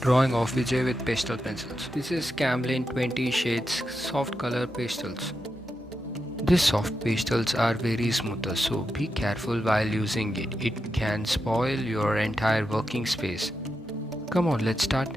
Drawing of Vijay with pastel pencils. This is Camlin 20 shades soft color pastels. These soft pastels are very smooth, so be careful while using it. It can spoil your entire working space. Come on, let's start.